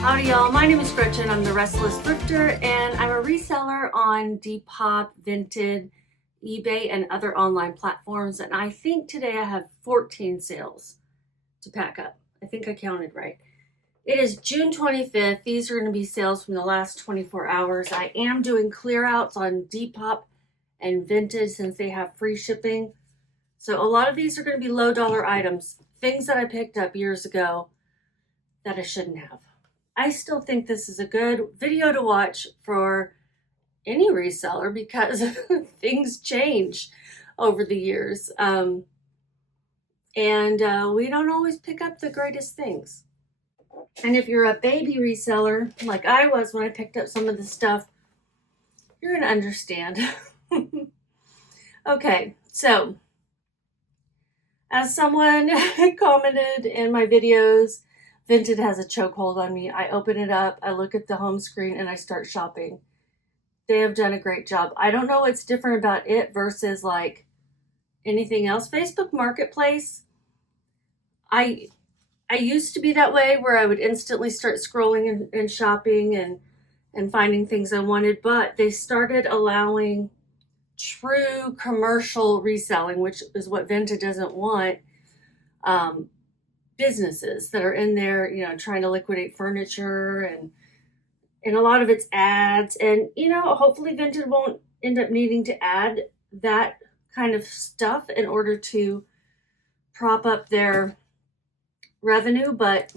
Howdy y'all, my name is Gretchen. I'm the Restless Thrifter and I'm a reseller on Depop, Vinted, eBay, and other online platforms. And I think today I have 14 sales to pack up. I think I counted right. It is June 25th. These are going to be sales from the last 24 hours. I am doing clear outs on Depop and Vinted since they have free shipping. So a lot of these are going to be low dollar items, things that I picked up years ago that I shouldn't have. I still think this is a good video to watch for any reseller because things change over the years. And we don't always pick up the greatest things. And if you're a baby reseller, like I was when I picked up some of the stuff, you're going to understand. Okay, so as someone commented in my videos, Vinted has a chokehold on me. I open it up, I look at the home screen, and I start shopping. They have done a great job. I don't know what's different about it versus like anything else. Facebook Marketplace, I used to be that way where I would instantly start scrolling and shopping and finding things I wanted, but they started allowing true commercial reselling, which is what Vinted doesn't want. Businesses that are in there, you know, trying to liquidate furniture and a lot of it's ads. And, you know, hopefully Vinted won't end up needing to add that kind of stuff in order to prop up their revenue, but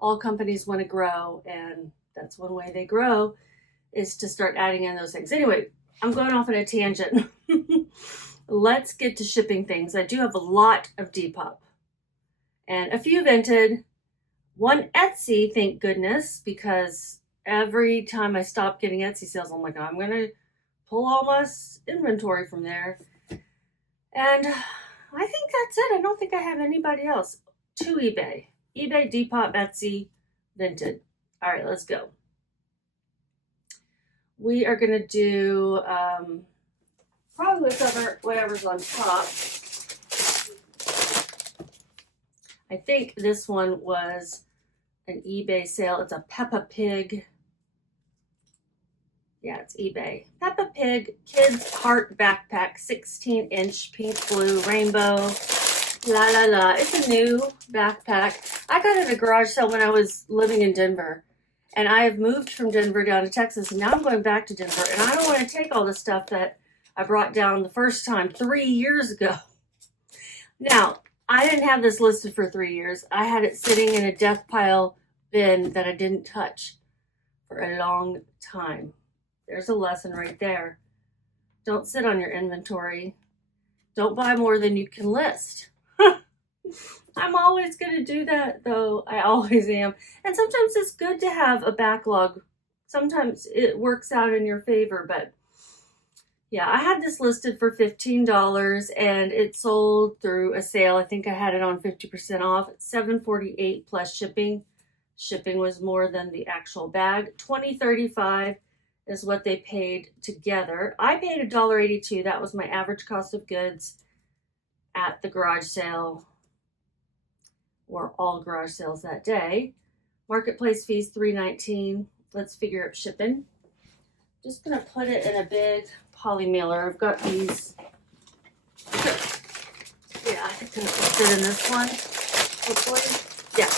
all companies want to grow, and that's one way they grow is to start adding in those things. Anyway, I'm going off on a tangent. Let's get to shipping things. I do have a lot of Depop and a few Vinted, one Etsy, thank goodness, because every time I stop getting Etsy sales, I'm like, I'm going to pull all my inventory from there. And I think that's it. I don't think I have anybody else. To eBay, Depop, Etsy, Vinted. All right, let's go. We are going to do probably whatever's on top. I think this one was an eBay sale. It's a Peppa Pig. Yeah, it's eBay. Peppa Pig Kids Heart Backpack, 16-inch pink, blue, rainbow. La la la. It's a new backpack. I got it at a garage sale when I was living in Denver. And I have moved from Denver down to Texas. And now I'm going back to Denver. And I don't want to take all the stuff that I brought down the first time 3 years ago. Now, I didn't have this listed for 3 years. I had it sitting in a death pile bin that I didn't touch for a long time. There's a lesson right there. Don't sit on your inventory. Don't buy more than you can list. I'm always going to do that, though. I always am. And sometimes it's good to have a backlog. Sometimes it works out in your favor, but yeah, I had this listed for $15 and it sold through a sale. I think I had it on 50% off. It's $7.48 plus shipping. Shipping was more than the actual bag. $20.35 is what they paid together. I paid $1.82. That was my average cost of goods at the garage sale, or all garage sales that day. Marketplace fees $3.19. Let's figure out shipping. Just gonna put it in a big poly mailer. I've got these. Yeah, I think it will fit in this one, hopefully. Yeah.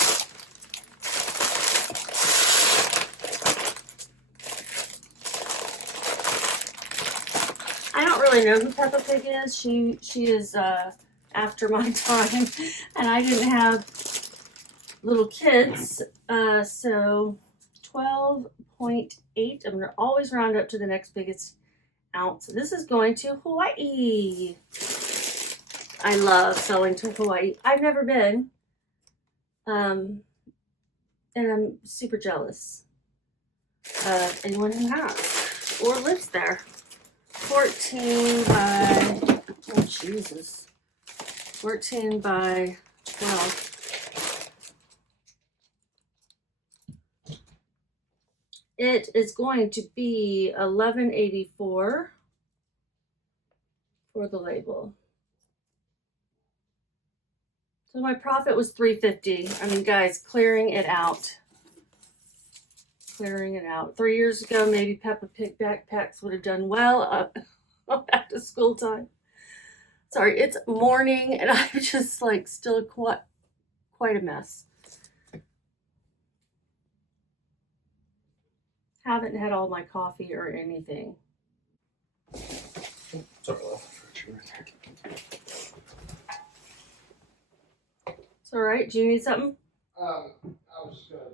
I don't really know who Peppa Pig is. She is after my time, and I didn't have little kids, so 12.8. I'm gonna always round up to the next biggest ounce. This is going to Hawaii. I love selling to Hawaii. I've never been, and I'm super jealous of anyone who has or lives there. 14 by, oh Jesus, 14 by 12. It is going to be $11.84 for the label. So my profit was $3.50. I mean, guys, clearing it out. clearing it out. 3 years ago, maybe Peppa Pig backpacks would have done well back to school time. Sorry, it's morning and I'm just like still quite a mess. Haven't had all my coffee or anything. Sorry, It's all right. Do you need something? I was just gonna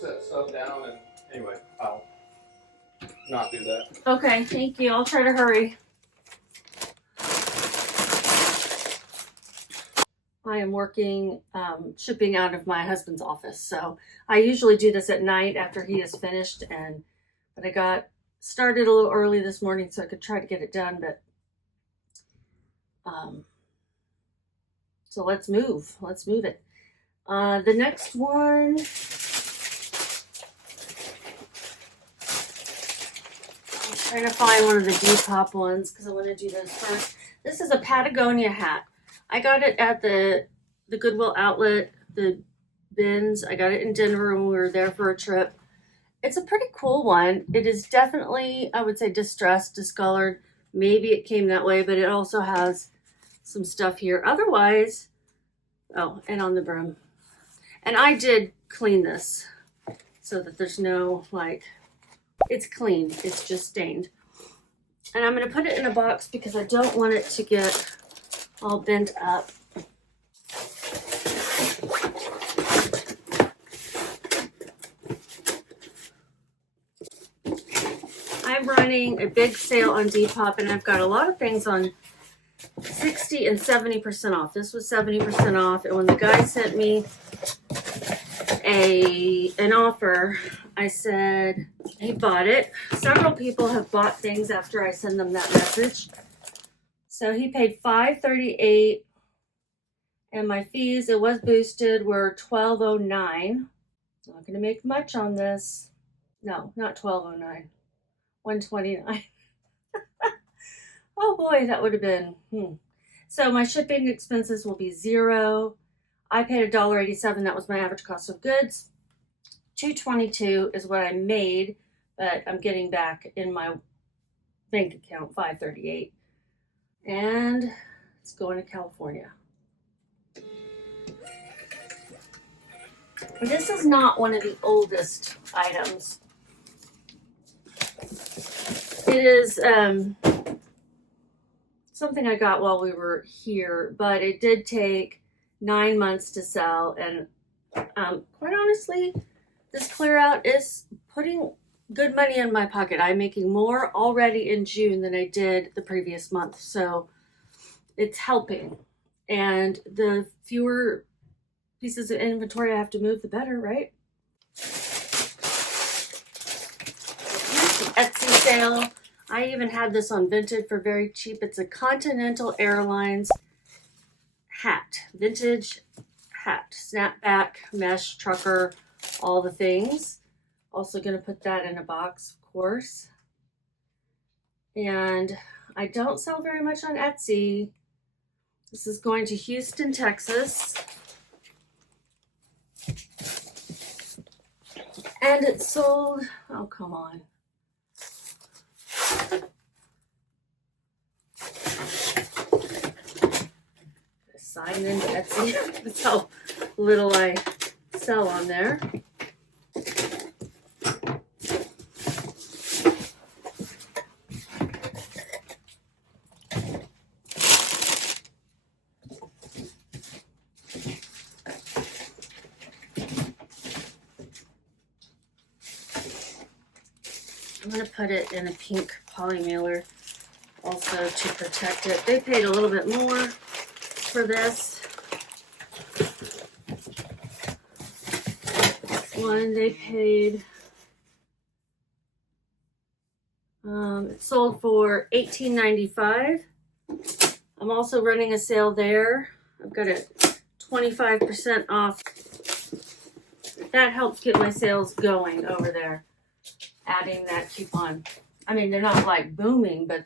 set stuff down, and anyway, I'll not do that. Okay, thank you. I'll try to hurry. I am working shipping out of my husband's office, so I usually do this at night after he is finished. But I got started a little early this morning so I could try to get it done. But so let's move. Let's move it. The next one. I'm trying to find one of the Depop ones because I want to do those first. This is a Patagonia hat. I got it at the Goodwill outlet, the bins. I got it in Denver when we were there for a trip. It's a pretty cool one. It is definitely, I would say, distressed, discolored. Maybe it came that way, but it also has some stuff here. Otherwise, oh, and on the brim. And I did clean this so that there's no, like, it's clean. It's just stained. And I'm going to put it in a box because I don't want it to get all bent up. I'm running a big sale on Depop and I've got a lot of things on 60 and 70% off. This was 70% off, and when the guy sent me an offer, I said he bought it. Several people have bought things after I send them that message. So he paid $538, and my fees, it was boosted, were $12.09. Not going to make much on this. No, not $12.09. $129. Oh boy, that would have been. So my shipping expenses will be $0. I paid $1.87. That was my average cost of goods. $2.22 is what I made, but I'm getting back in my bank account $538. And it's going to California. This is not one of the oldest items. It is something I got while we were here, but it did take 9 months to sell. And quite honestly, this clear out is putting good money in my pocket. I'm making more already in June than I did the previous month. So it's helping. And the fewer pieces of inventory I have to move, the better, right? Here's the Etsy sale. I even had this on Vinted for very cheap. It's a Continental Airlines hat, vintage hat, snapback, mesh, trucker, all the things. Also going to put that in a box, of course. And I don't sell very much on Etsy. This is going to Houston, Texas. And it sold, oh, come on. Sign into Etsy. That's how little I sell on there. I'm going to put it in a pink poly mailer also to protect it. They paid a little bit more for this. This one they paid, it sold for $18.95. I'm also running a sale there. I've got it 25% off. That helps get my sales going over there. Adding that coupon. I mean, they're not like booming, but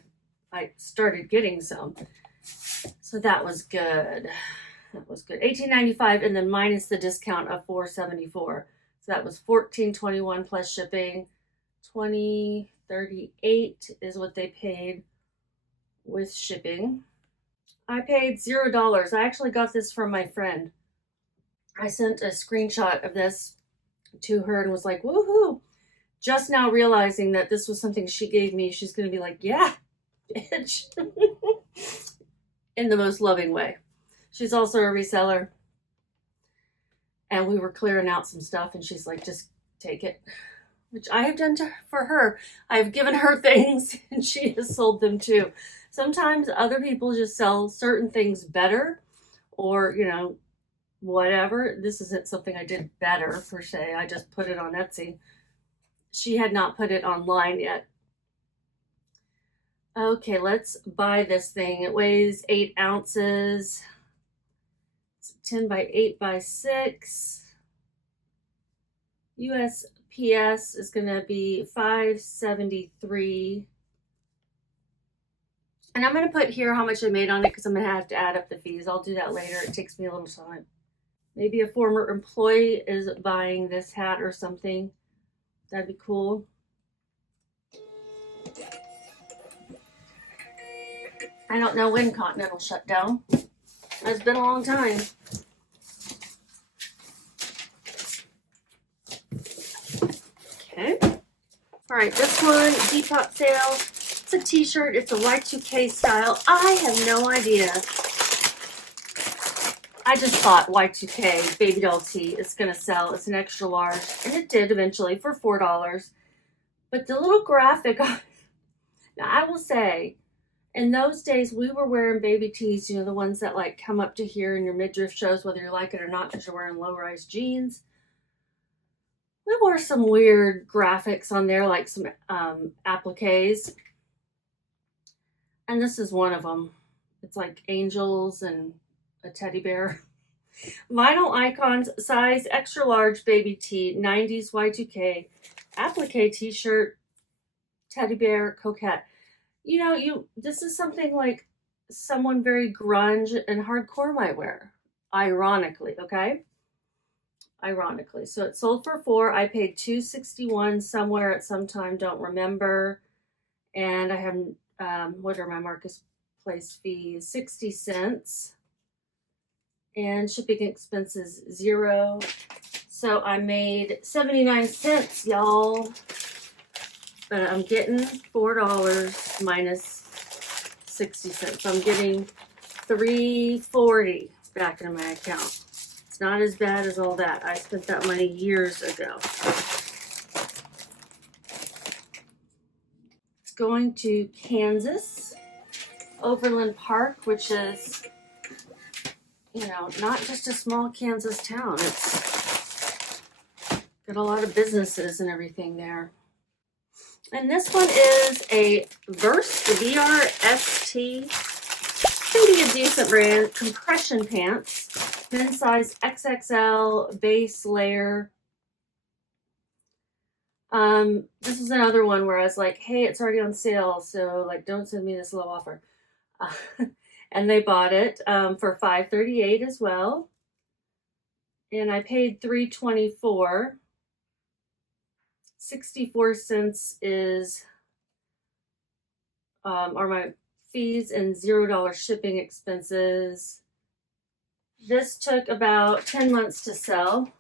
I started getting some. So that was good. That was good. $18.95 and then minus the discount of $4.74. So that was $14.21 plus shipping. $20.38 is what they paid with shipping. I paid $0. I actually got this from my friend. I sent a screenshot of this to her and was like, woohoo. Just now realizing that this was something she gave me, she's going to be like, yeah, bitch. In the most loving way. She's also a reseller. And we were clearing out some stuff and she's like, just take it. Which I have done for her. I've given her things and she has sold them too. Sometimes other people just sell certain things better or, you know, whatever. This isn't something I did better per se. I just put it on Etsy. She had not put it online yet. Okay, let's buy this thing. It weighs 8 ounces. It's 10 by 8 by 6. USPS is going to be $5.73. And I'm going to put here how much I made on it because I'm going to have to add up the fees. I'll do that later. It takes me a little time. Maybe a former employee is buying this hat or something. That'd be cool. I don't know when Continental shut down. It's been a long time. Okay. All right, this one, Depop sale. It's a t-shirt. It's a Y2K style. I have no idea. I just thought Y2K baby doll tee is going to sell. It's an extra large. And it did eventually for $4. But the little graphic, now I will say, in those days, we were wearing baby tees, you know, the ones that like come up to here in your midriff shows, whether you like it or not, because you're wearing low-rise jeans. We wore some weird graphics on there, like some appliques. And this is one of them. It's like angels and a teddy bear. Vinyl icons, size, extra large baby tee, 90s Y2K, applique t-shirt, teddy bear, coquette. You know, this is something like someone very grunge and hardcore might wear. Ironically, okay? Ironically. So it sold for $4. I paid $2.61 somewhere at some time, don't remember. And I have, what are my marketplace fees? 60 cents. And shipping expenses, $0. So I made 79 cents, y'all. But I'm getting $4 minus 60 cents. So I'm getting $3.40 back into my account. It's not as bad as all that. I spent that money years ago. It's going to Kansas, Overland Park, which is, you know, not just a small Kansas town. It's got a lot of businesses and everything there. And this one is a Verse VRST. Can be a decent brand. Compression pants. Men's size XXL base layer. This is another one where I was like, hey, it's already on sale, so like don't send me this low offer. And they bought it for $5.38 as well. And I paid $3.24. 64 cents is are my fees and $0 shipping expenses. This took about 10 months to sell.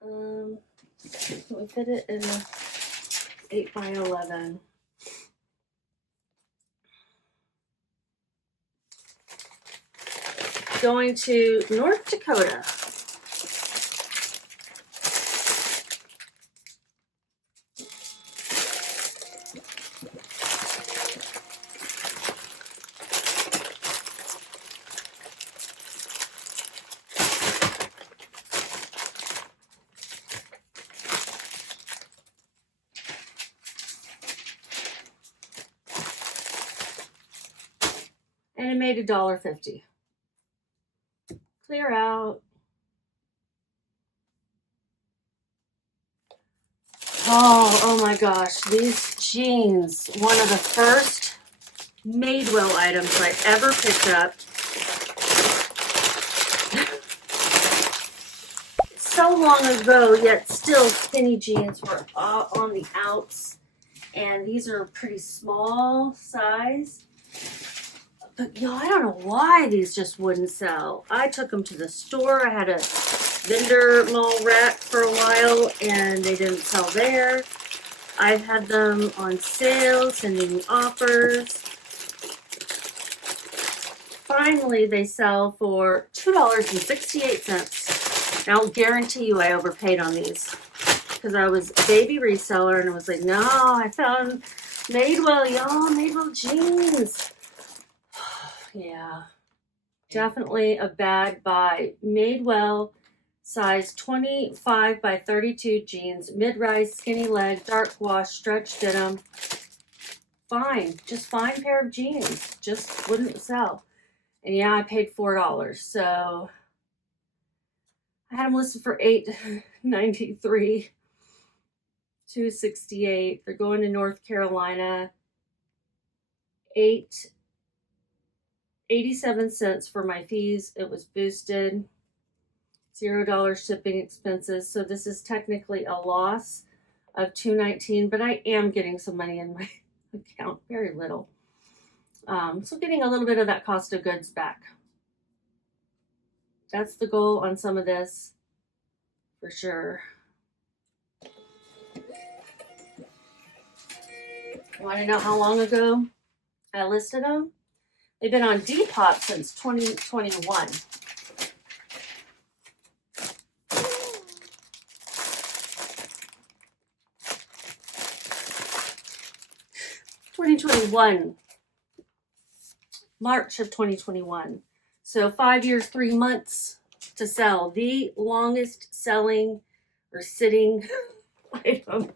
Can we fit it in a 8 by 11? Going to North Dakota. And it made $1.50. Clear out. Oh my gosh, these jeans, one of the first Madewell items I ever picked up. So so long ago, yet still skinny jeans were on the outs. And these are pretty small size. But y'all, I don't know why these just wouldn't sell. I took them to the store. I had a vendor mall rack for a while and they didn't sell there. I've had them on sale, sending me offers. Finally, they sell for $2.68. Now, I'll guarantee you I overpaid on these because I was a baby reseller and I was like, no, I found Madewell, y'all, Madewell jeans. Yeah, definitely a bad buy. Madewell, size 25 by 32 jeans, mid-rise, skinny leg, dark wash, stretch denim. Fine, just fine pair of jeans. Just wouldn't sell. And yeah, I paid $4. So I had them listed for $8.93, $2.68. They're going to North Carolina. 87 cents for my fees. It was boosted. $0 shipping expenses. So this is technically a loss of $2.19, but I am getting some money in my account, very little. So getting a little bit of that cost of goods back. That's the goal on some of this, for sure. Want to know how long ago I listed them? They've been on Depop since 2021. March of 2021. So 5 years, 3 months to sell. The longest selling or sitting item.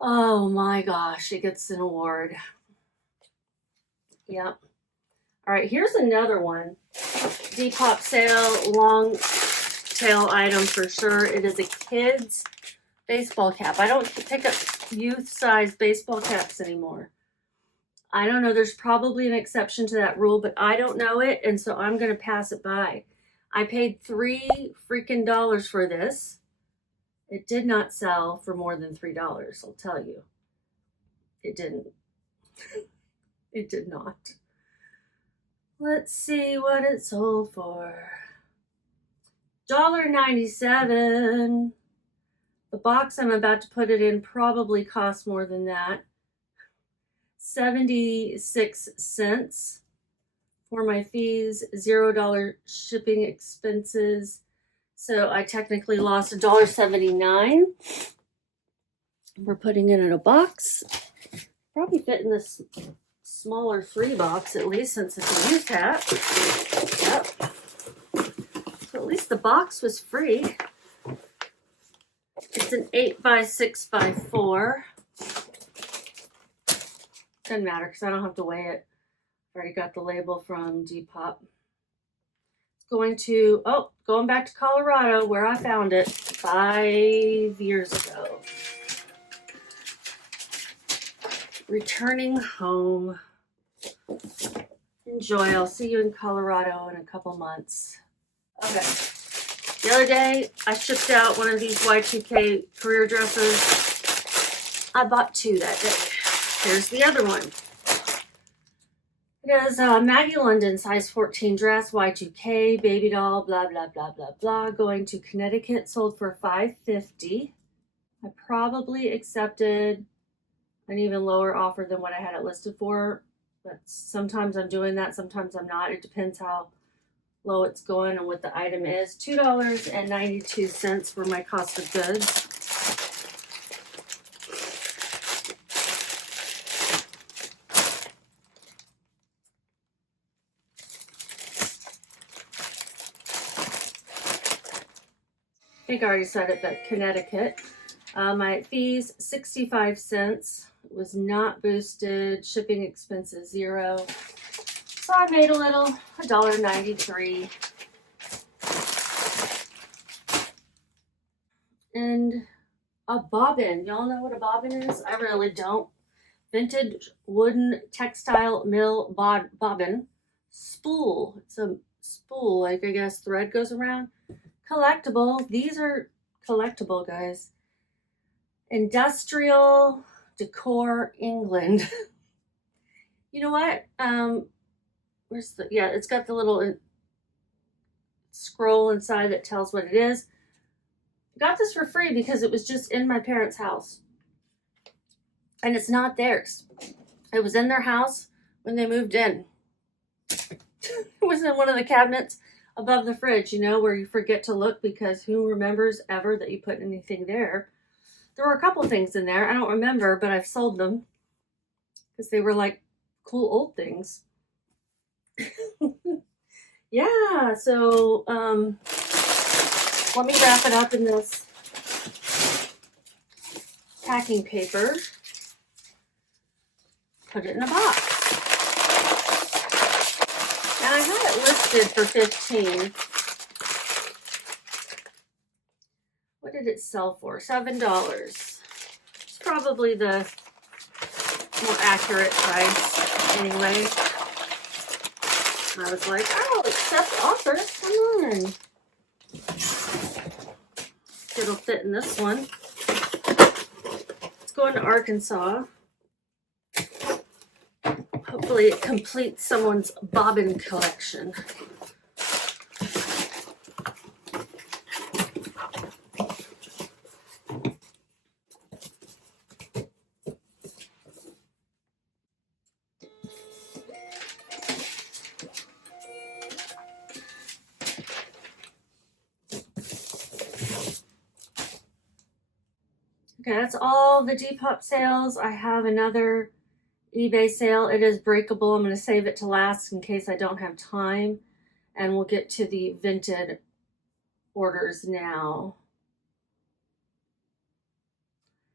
Oh my gosh, it gets an award. Yep. All right, here's another one. Depop sale, long tail item for sure. It is a kid's baseball cap. I don't pick up youth size baseball caps anymore. I don't know. There's probably an exception to that rule, but I don't know it, and so I'm going to pass it by. I paid $3 freaking for this. It did not sell for more than $3, I'll tell you. It didn't. It did not. Let's see what it sold for. $1.97. The box I'm about to put it in probably costs more than that. 76 cents for my fees, $0 shipping expenses. So I technically lost $1.79. We're putting it in a box. Probably fit in this smaller 3 box at least, since it's a used hat. Yep. So at least the box was free. It's an 8 by 6 by 4. Doesn't matter because I don't have to weigh it. I've already got the label from Depop. It's going to, going back to Colorado where I found it 5 years ago. Returning home. Enjoy. I'll see you in Colorado in a couple months. Okay. The other day, I shipped out one of these Y2K career dresses. I bought 2 that day. Here's the other one. It is Maggie London, size 14 dress, Y2K, baby doll, blah, blah, blah, blah, blah. Going to Connecticut, sold for $5.50. I probably accepted an even lower offer than what I had it listed for. But sometimes I'm doing that, sometimes I'm not. It depends how low it's going and what the item is. $2.92 for my cost of goods. I think I already said it, but Connecticut. My fees, 65 cents. It was not boosted. Shipping expenses, $0. So I made a little, $1.93. And a bobbin. Y'all know what a bobbin is? I really don't. Vintage wooden textile mill bobbin. Spool. It's a spool, like I guess thread goes around. collectible. These are collectible, guys. Industrial Decor England. You know what? Where's the, yeah, it's got the little scroll inside that tells what it is. Got this for free because it was just in my parents' house. And it's not theirs. It was in their house when they moved in. It was in one of the cabinets above the fridge, you know, where you forget to look because who remembers ever that you put anything there? There were a couple things in there. I don't remember, but I've sold them because they were like cool old things. Yeah, so let me wrap it up in this packing paper. Put it in a box. And I had it listed for $15. What did it sell for? $7. It's probably the more accurate price anyway. I was like, I'll accept offers. Come on. It'll fit in this one. It's going to Arkansas. Hopefully it completes someone's bobbin collection. Okay, that's all the Depop sales. I have another eBay sale. It is breakable. I'm going to save it to last in case I don't have time. And we'll get to the Vinted orders now.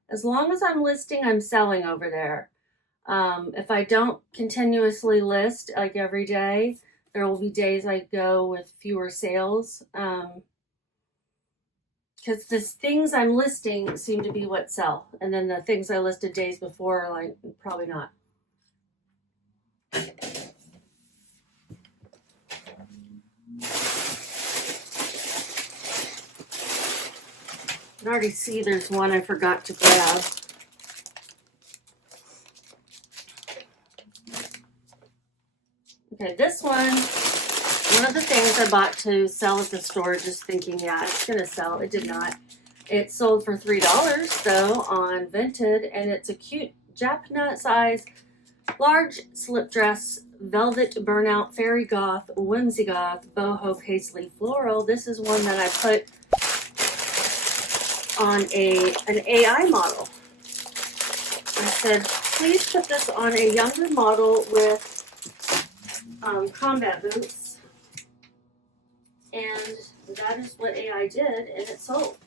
As long as I'm listing, I'm selling over there. If I don't continuously list like every day, there will be days I go with fewer sales. Because the things I'm listing seem to be what sell. And then the things I listed days before are like, probably not. I can already see there's one I forgot to grab. Okay, this one of the things I bought to sell at the store, just thinking, yeah, it's gonna sell. It did not. It sold for $3 though on Vinted, and it's a cute Japna size, large slip dress, velvet burnout, fairy goth, whimsy goth, boho paisley floral. This is one that I put on an AI model. I said, please put this on a younger model with combat boots. And that is what AI did, and it sold.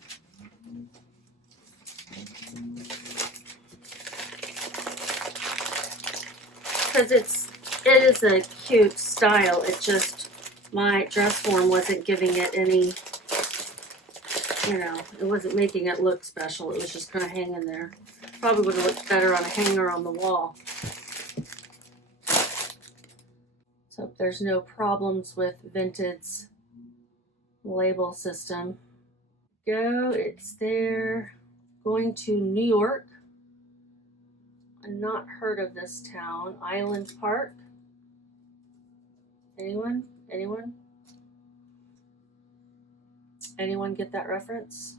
Because it is a cute style. It just, my dress form wasn't giving it any, you know, it wasn't making it look special. It was just kind of hanging there. Probably would have looked better on a hanger on the wall. So there's no problems with Vinted's label system. Go, it's there. Going to New York. I've not heard of this town. Island Park. Anyone? Anyone? Anyone get that reference?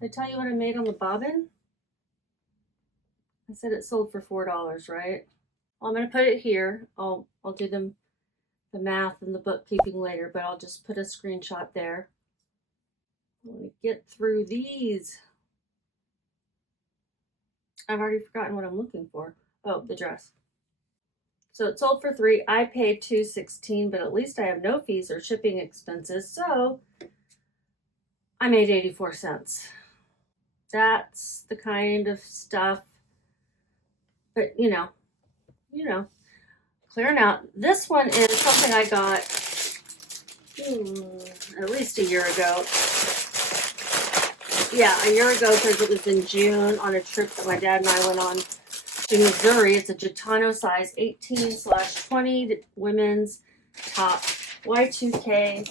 Did I tell you what I made on the bobbin? I said it sold for $4, right? Well, I'm going to put it here. I'll do the math and the bookkeeping later, but I'll just put a screenshot there. I'm going to get through these. I've already forgotten what I'm looking for. Oh, the dress. So it sold for $3. I paid $2.16, but at least I have no fees or shipping expenses, so I made 84 cents. That's the kind of stuff, but you know, clearing out. This one is something I got at least a year ago. Yeah, a year ago, because it was in June on a trip that my dad and I went on to Missouri. It's a Gitano size 18/20 women's top, Y2K,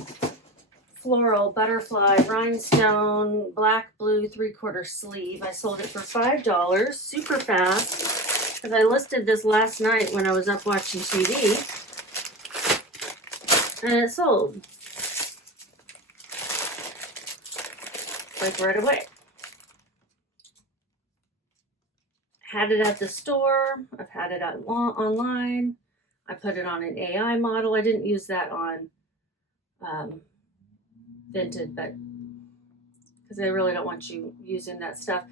floral, butterfly, rhinestone, black, blue, 3/4 sleeve. I sold it for $5, super fast, because I listed this last night when I was up watching TV, and it sold. Like right away. Had it at the store. I've had it online. I put it on an AI model. I didn't use that on Vinted, but because they really don't want you using that stuff,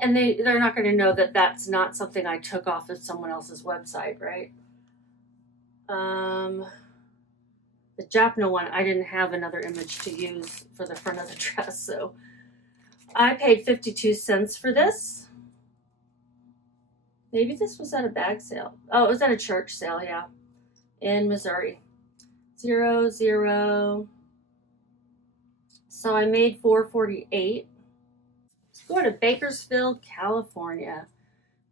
and they're not going to know that that's not something I took off of someone else's website, right? The Japna one, I didn't have another image to use for the front of the dress, so I paid 52 cents for this. Maybe this was at a bag sale. Oh, it was at a church sale, yeah, in Missouri. 00. So I made $4.48. Let's go to Bakersfield, California.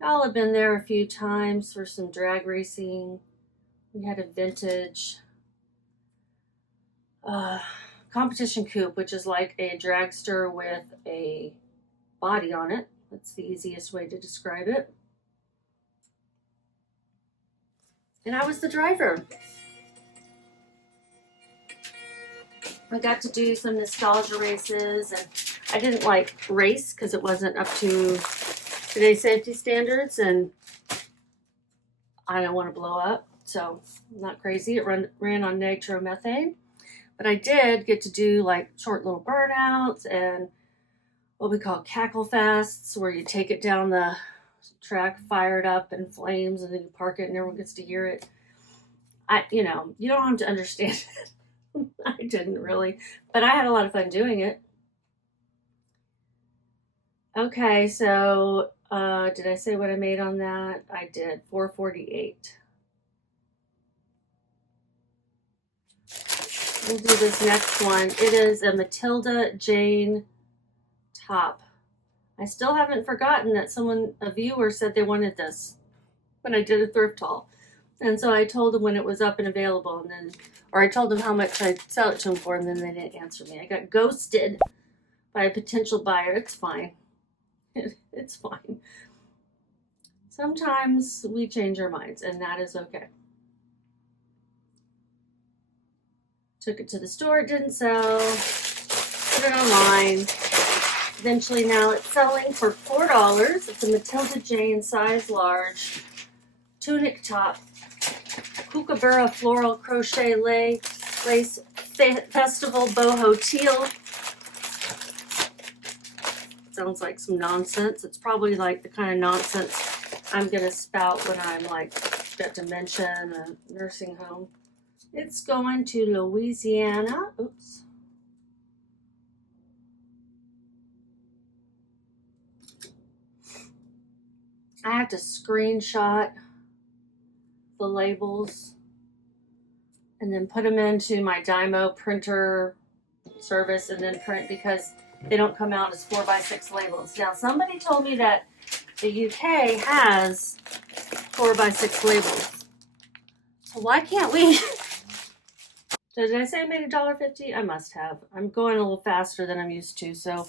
Y'all have been there a few times for some drag racing. We had a vintage competition coupe, which is like a dragster with a body on it. That's the easiest way to describe it. And I was the driver. I got to do some nostalgia races, and I didn't like race because it wasn't up to today's safety standards, and I don't want to blow up, so I'm not crazy. It ran on nitromethane, but I did get to do like short little burnouts and what we call cackle fasts, where you take it down the track, fire it up in flames, and then you park it and everyone gets to hear it. You don't have to understand it. I didn't really, but I had a lot of fun doing it. Okay, so did I say what I made on that? I did. $4.48. We'll do this next one. It is a Matilda Jane top. I still haven't forgotten that a viewer said they wanted this when I did a thrift haul. And so I told them when it was up and available, or I told them how much I'd sell it to them for, and then they didn't answer me. I got ghosted by a potential buyer. It's fine. It's fine. Sometimes we change our minds, and that is okay. Took it to the store, it didn't sell. Put it online. Eventually now it's selling for $4. It's a Matilda Jane size large tunic top. Kookaburra floral crochet lace festival boho teal. Sounds like some nonsense. It's probably like the kind of nonsense I'm gonna spout when I'm like got dementia in a nursing home. It's going to Louisiana. Oops. I have to screenshot the labels and then put them into my Dymo printer service and then print, because they don't come out as 4x6 labels. Now, somebody told me that the UK has 4x6 labels. So why can't we? Did I say I made $1.50? I must have. I'm going a little faster than I'm used to, so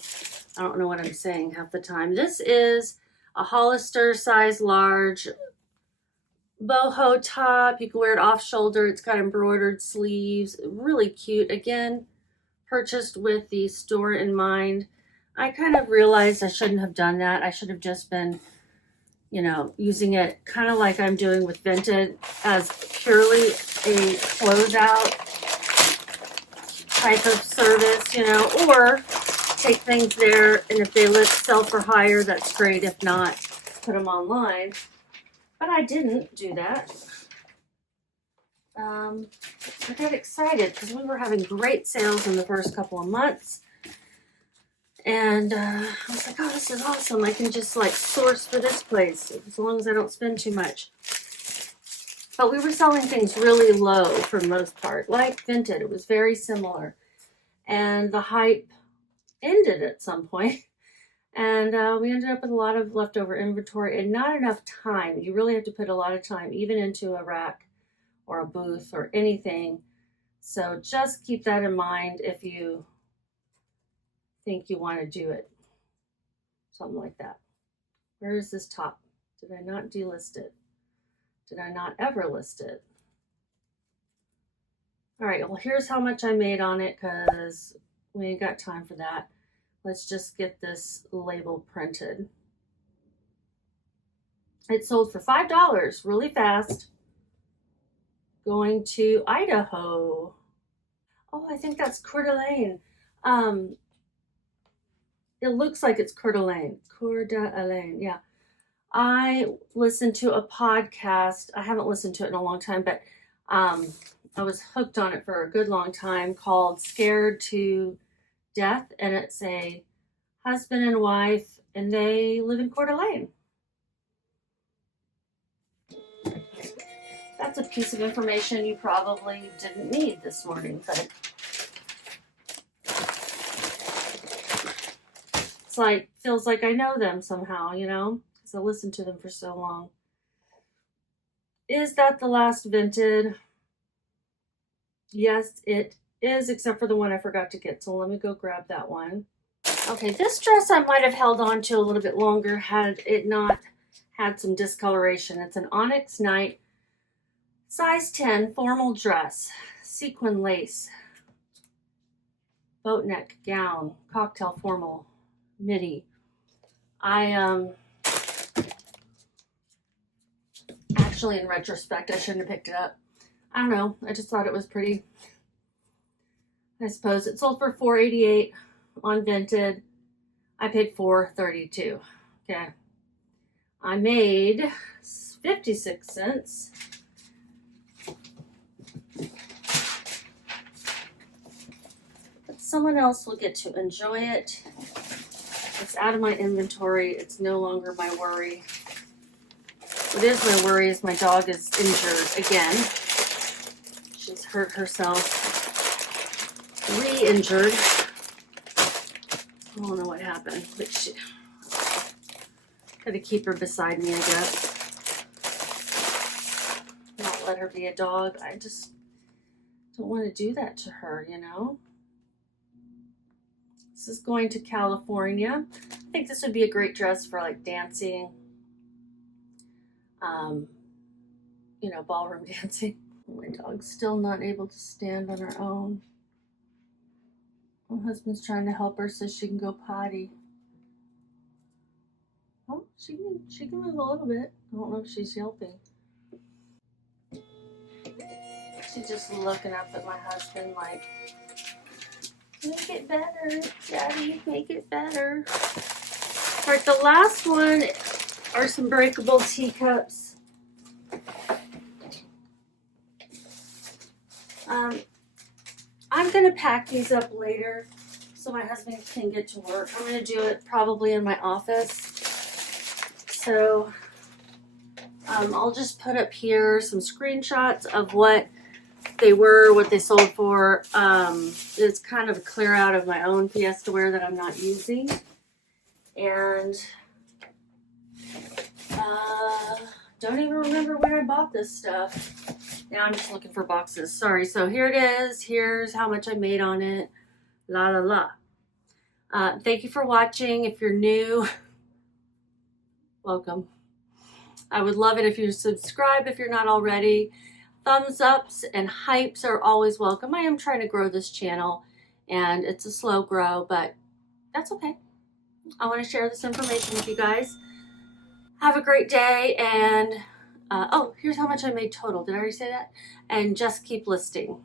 I don't know what I'm saying half the time. This is a Hollister size large boho top. You can wear it off shoulder. It's got embroidered sleeves. Really cute. Again, purchased with the store in mind. I kind of realized I shouldn't have done that. I should have just been, using it kind of like I'm doing with Vinted as purely a closeout type of service, or take things there, and if they sell for higher, that's great. If not, put them online. But I didn't do that. I got excited because we were having great sales in the first couple of months. And I was like, oh, this is awesome. I can just like source for this place as long as I don't spend too much. But we were selling things really low for the most part, like Vinted. It was very similar. And the hype ended at some point. And we ended up with a lot of leftover inventory and not enough time. You really have to put a lot of time, even into a rack or a booth or anything. So just keep that in mind if you think you want to do it. Something like that. Where is this top? Did I not delist it? Did I not ever list it? All right, well, here's how much I made on it because we ain't got time for that. Let's just get this label printed. It sold for $5 really fast. Going to Idaho. Oh, I think that's Coeur d'Alene. It looks like it's Coeur d'Alene. Coeur d'Alene, yeah. I listened to a podcast. I haven't listened to it in a long time, but I was hooked on it for a good long time, called Scared to Death, and it's a husband and wife, and they live in Coeur d'Alene. That's a piece of information you probably didn't need this morning, but it's like, feels like I know them somehow, you know, because I listened to them for so long. Is that the last Vinted? Yes, it is, except for the one I forgot to get. So let me go grab that one. Okay, this dress I might have held on to a little bit longer had it not had some discoloration. It's an Onyx Night, size 10 formal dress, sequin lace, boat neck gown, cocktail formal, midi. Actually, in retrospect, I shouldn't have picked it up. I don't know. I just thought it was pretty. I suppose it sold for $4.88 on Vinted. I paid $4.32. Okay. I made 56 cents. But someone else will get to enjoy it. It's out of my inventory. It's no longer my worry. What is my worry is my dog is injured again. She's hurt herself. Re-injured. I don't know what happened, but she gotta keep her beside me, I guess. Not let her be a dog. I just don't want to do that to her, you know? This is going to California. I think this would be a great dress for like dancing. You know, ballroom dancing. My dog's still not able to stand on her own. My husband's trying to help her so she can go potty. Oh, she can move a little bit. I don't know if she's yelping. She's just looking up at my husband like, make it better, Daddy, make it better. All right, the last one are some breakable teacups. I'm gonna pack these up later so my husband can get to work. I'm gonna do it probably in my office. So I'll just put up here some screenshots of what they were, what they sold for. It's kind of a clear out of my own Fiesta wear that I'm not using. And don't even remember when I bought this stuff. Now I'm just looking for boxes. Sorry. So here it is. Here's how much I made on it. La la la. Thank you for watching. If you're new, welcome. I would love it if you subscribe if you're not already. Thumbs ups and hypes are always welcome. I am trying to grow this channel and it's a slow grow, but that's okay. I want to share this information with you guys. Have a great day, and oh, here's how much I made total. Did I already say that? And just keep listing.